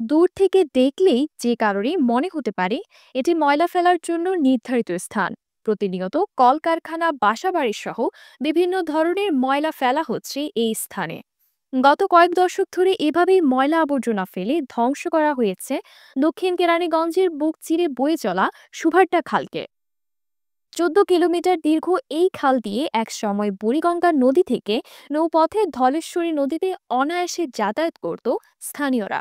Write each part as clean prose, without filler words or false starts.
দূর থেকে দেখলেই যে কারোরই মনে হতে পারে এটি ময়লা ফেলার জন্য নির্ধারিত স্থান। প্রতিনিয়ত কলকারখানা, বাসাবাড়ি সহ বিভিন্ন ধরনের ময়লা ফেলা হচ্ছে এই স্থানে। গত কয়েক দশক ধরে এভাবেই ময়লা আবর্জনা ফেলে ধ্বংস করা হয়েছে দক্ষিণ কেরানীগঞ্জের বুক চিরে বয়ে চলা সুভারটা খালকে। 14 কিলোমিটার দীর্ঘ এই খাল দিয়ে একসময় বুড়িগঙ্গা নদী থেকে নৌপথে ধলেশ্বরী নদীতে অনায়াসে যাতায়াত করত স্থানীয়রা।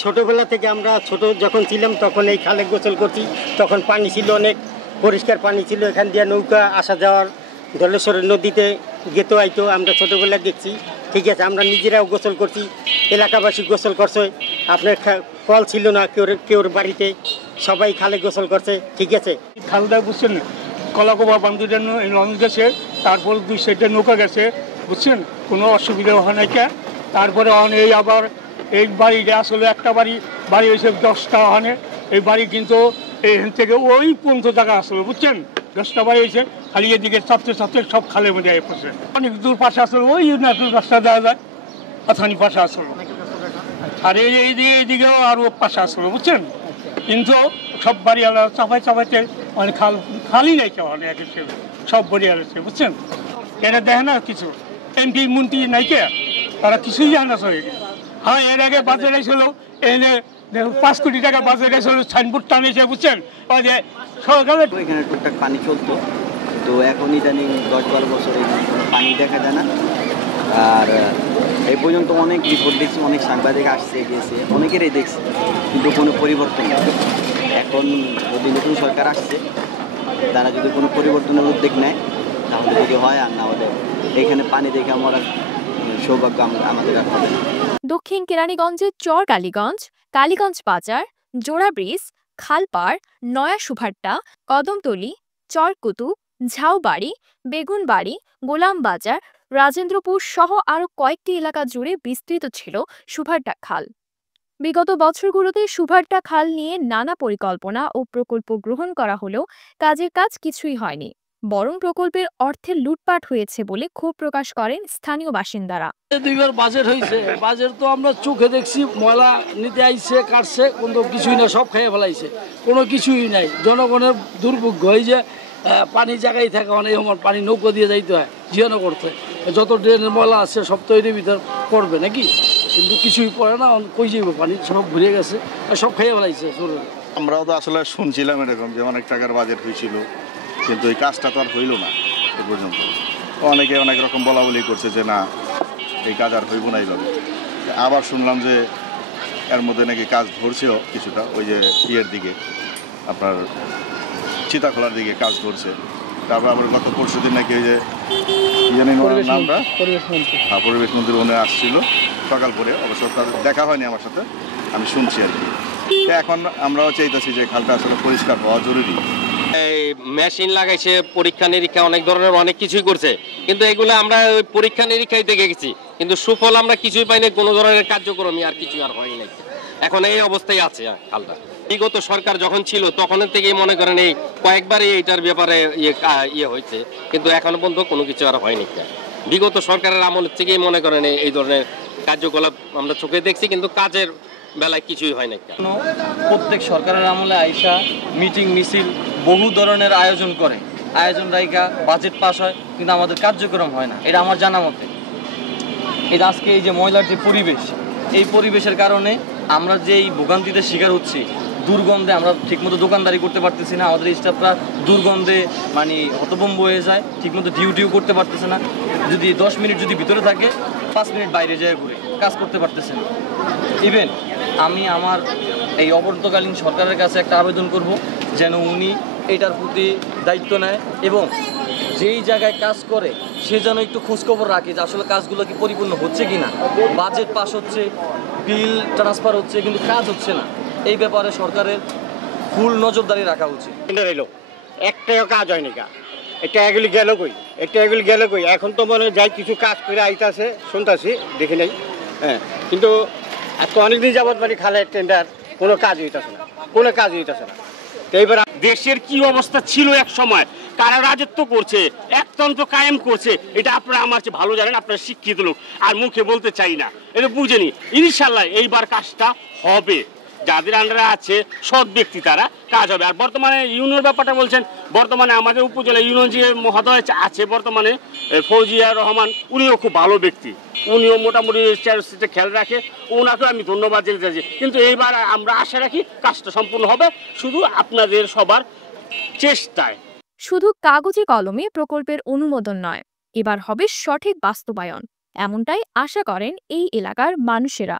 ছোটবেলা থেকে আমরা ছোট যখন ছিলাম তখন এই খালে গোসল করছি। তখন পানি ছিল, অনেক পরিষ্কার পানি ছিল। এখান দিয়ে নৌকা আসা যাওয়ার, ধলেশ্বরের নদীতে যেতে আইতো। আমরা ছোটবেলা দেখছি, ঠিক আছে। আমরা নিজেরাও গোসল করছি, এলাকাবাসী গোসল করছে। আপনার কল ছিল না কেউর বাড়িতে, সবাই খালে গোসল করছে, ঠিক আছে। খালটা বুঝছেন, কলাকোবা বান্ধবীদের লঞ্চ গেছে, তারপর 2 সাইডে নৌকা গেছে, বুঝছেন, কোনো অসুবিধা হয় নাই। তারপরে এই আবার এই বাড়িটা আসলে একটা বাড়ি হয়েছে 10টা ওখানে। এই বাড়ি কিন্তু এইখান থেকে ওই পর্যন্ত জায়গা আসলে, বুঝছেন, 10টা বাড়ি হয়েছে। খালি এদিকে ছাত্র সব খালের মধ্যে পড়ছে। অনেক দূর পাশে আসলে ওই রাস্তা দেওয়া যায়, অথানি পাশে আসলো, আর এইদিকেও আরও পাশে আসলো, বুঝছেন। কিন্তু সব বাড়ি আলাদা চাপাইতে মানে খালি নাই কেউ, অনেক সব বাড়ি আলাদা, বুঝছেন। এটা দেখে না কিছু এমপি মন্ত্রী নাই কে, তারা কিছুই জানে না। হ্যাঁ, এর আগে বাজেট এসেছিল, এনে 5 কোটি টাকা বাজেট এসেছিল, সাইনবোর্ড টানিয়েছে, বুঝছেন। ওই যে সরকারের এখানে টুকটাক পানি চলতো, তো এখন ইদানিং 10-12 বছরে পানি দেখা যায় না। আর এই পর্যন্ত অনেক রিপোর্ট দেখছি, অনেক সাংবাদিক আসছে গেছে, অনেকেরই দেখছি, কিন্তু কোনো পরিবর্তন নেই। এখন যদি নতুন সরকার আসছে, তারা যদি কোনো পরিবর্তনের উদ্যোগ নেয় তাহলে যদি হয়, আর না হলে এখানে পানি দেখে আমরা সৌভাগ্য আমাদের আর হবে না। দক্ষিণ কেরানীগঞ্জের চর কালীগঞ্জ, কালীগঞ্জ বাজার, জোড়া ব্রিজ, খালপাড়, নয়া সুভারটা, কদমতলী, চরকুতু, ঝাউবাড়ি, বেগুনবাড়ি, গোলাম বাজার, রাজেন্দ্রপুর সহ আরও কয়েকটি এলাকা জুড়ে বিস্তৃত ছিল সুভারটা খাল। বিগত বছরগুলোতে সুভারটা খাল নিয়ে নানা পরিকল্পনা ও প্রকল্প গ্রহণ করা হলেও কাজের কাজ কিছুই হয়নি, বরং প্রকল্পের অর্থে লুটপাট হয়েছে বলে ক্ষোভ প্রকাশ করেন স্থানীয় বাসিন্দারা। 2বার বাজেট হয়েছে, বাজেট তো আমরা চোখে দেখছি, ময়লা নিতে আইছে, কাটছে, কিন্তু কিছুই না, সব খেয়ে ফেলাইছে, কোনো কিছুই নাই। জনগণের দুর্ভোগ হয় যে পানি জায়গায় থাকে, অনেক সময় পানি নৌকো দিয়ে যাইতে হয় জিয়ানো করতে। যত ড্রেনের ময়লা আছে সব তো এর ভিতর পড়বে নাকি, কিন্তু কিছুই পড়ে না। কই যাইব পানি, সব ঘুরে গেছে, সব খেয়ে ফেলাইছে। আমরাও তো আসলে শুনছিলাম এরকম যে অনেক টাকার বাজেট হয়েছিল, কিন্তু এই কাজটা তো আর হইল না এ পর্যন্ত। অনেকে অনেক রকম বলা বলি করছে যে না, এই কাজ আর হইব না এইভাবে। আবার শুনলাম যে এর মধ্যে নাকি কাজ ধরছিল কিছুটা, ওই যে ইয়ের দিকে, আপনার চিতাখোলার দিকে কাজ ধরছে। তারপর আবার গত পরশু দিন নাকি ওই যে নামটা পরিবেশ মন্ত্রী উনি আসছিল সকাল করে, অবশ্য দেখা হয়নি আমার সাথে, আমি শুনছি আর কি। এখন আমরাও চাইতেছি যে খালটা আসলে পরিষ্কার হওয়া জরুরি। এই মেশিন লাগাইছে, পরীক্ষা নিরীক্ষা অনেক ধরনের অনেক কিছুই করছে, কিন্তু এগুলো আমরা ওই পরীক্ষা নিরীক্ষায় দেখে গেছি, কিন্তু সুফল আমরা কিছুই পাই না, কোনো ধরনের কার্যক্রমই আর কিছু আর হয় নাই। এখন এই অবস্থায় আছে খালটা। বিগত সরকার যখন ছিল তখন থেকেই মনে করেন এই কয়েকবারই এইটার ব্যাপারে ইয়ে হয়েছে, কিন্তু এখনো পর্যন্ত কোনো কিছু আর হয়নি। বিগত সরকারের আমলের থেকেই মনে করেন এই ধরনের কার্যকলাপ আমরা চোখে দেখছি, কিন্তু কাজের বেলায় কিছুই হয় না। প্রত্যেক সরকারের আমলে আইসা মিটিং মিছিল বহু ধরনের আয়োজন করে, আয়োজন রাইকা বাজেট পাস হয়, কিন্তু আমাদের কার্যক্রম হয় না, এটা আমার জানা মতে। এটা আজকে এই যে ময়লার যে পরিবেশ, এই পরিবেশের কারণে আমরা যে এই ভোগান্তিতে শিকার হচ্ছি, দুর্গন্ধে আমরা ঠিকমতো দোকানদারি করতে পারতেছি না, আমাদের স্টাফরা দুর্গন্ধে মানে হতভম্ব হয়ে যায়, ঠিকমতো ডিউটিও করতে পারতেছে না। যদি 10 মিনিট যদি ভিতরে থাকে, 5 মিনিট বাইরে যায় ঘুরে কাজ করতে পারতেছে না। ইভেন আমি আমার এই অবর্তকালীন সরকারের কাছে একটা আবেদন করব, যেন উনি এটার প্রতি দায়িত্ব নেয় এবং যেই জায়গায় কাজ করে সে যেন একটু খোঁজখবর রাখে যে আসলে কাজগুলো কি পরিপূর্ণ হচ্ছে কি না। বাজেট পাস হচ্ছে, বিল ট্রান্সফার হচ্ছে, কিন্তু কাজ হচ্ছে না। এই ব্যাপারে সরকারের ফুল নজরদারি রাখা উচিত। একটাও কাজ হয়নি, একটা এগুলি গেল কই, এখন তো মনে যাই কিছু কাজ করে আইতাছে, শুনতেছি, দেখি নাই। হ্যাঁ, কিন্তু আজকে অনেকদিন যাবৎ মানে খালের টেন্ডার কোনো কাজ হইতেছে না, তো এইবার দেশের কি অবস্থা ছিল এক সময়, কারা রাজত্ব করছে, একতন্ত্র কায়েম করছে, এটা আপনারা আমার চেয়ে ভালো জানেন, আপনারা শিক্ষিত লোক, আর মুখে বলতে চাই না, এটা বুঝেনি। ইনশাল্লাহ এইবার কাজটা হবে, যাদের আন্ডারে আছে সৎ ব্যক্তি তারা কাজ হবে। আর বর্তমানে ইউনিয়ন ব্যাপারটা বলছেন, বর্তমানে আমাদের উপজেলা ইউনিয়ন যে মহোদয় আছে বর্তমানে ফৌজিয়া রহমান, উনিও খুব ভালো ব্যক্তি, উনিও মোটামুটি খেয়াল রাখে, ওনাকেও আমি ধন্যবাদ জানাতে চাইছি। কিন্তু এইবার আমরা আশা রাখি কাজটা সম্পূর্ণ হবে, শুধু আপনাদের সবার চেষ্টায়। শুধু কাগজে কলমে প্রকল্পের অনুমোদন নয়, এবার হবে সঠিক বাস্তবায়ন, এমনটাই আশা করেন এই এলাকার মানুষেরা।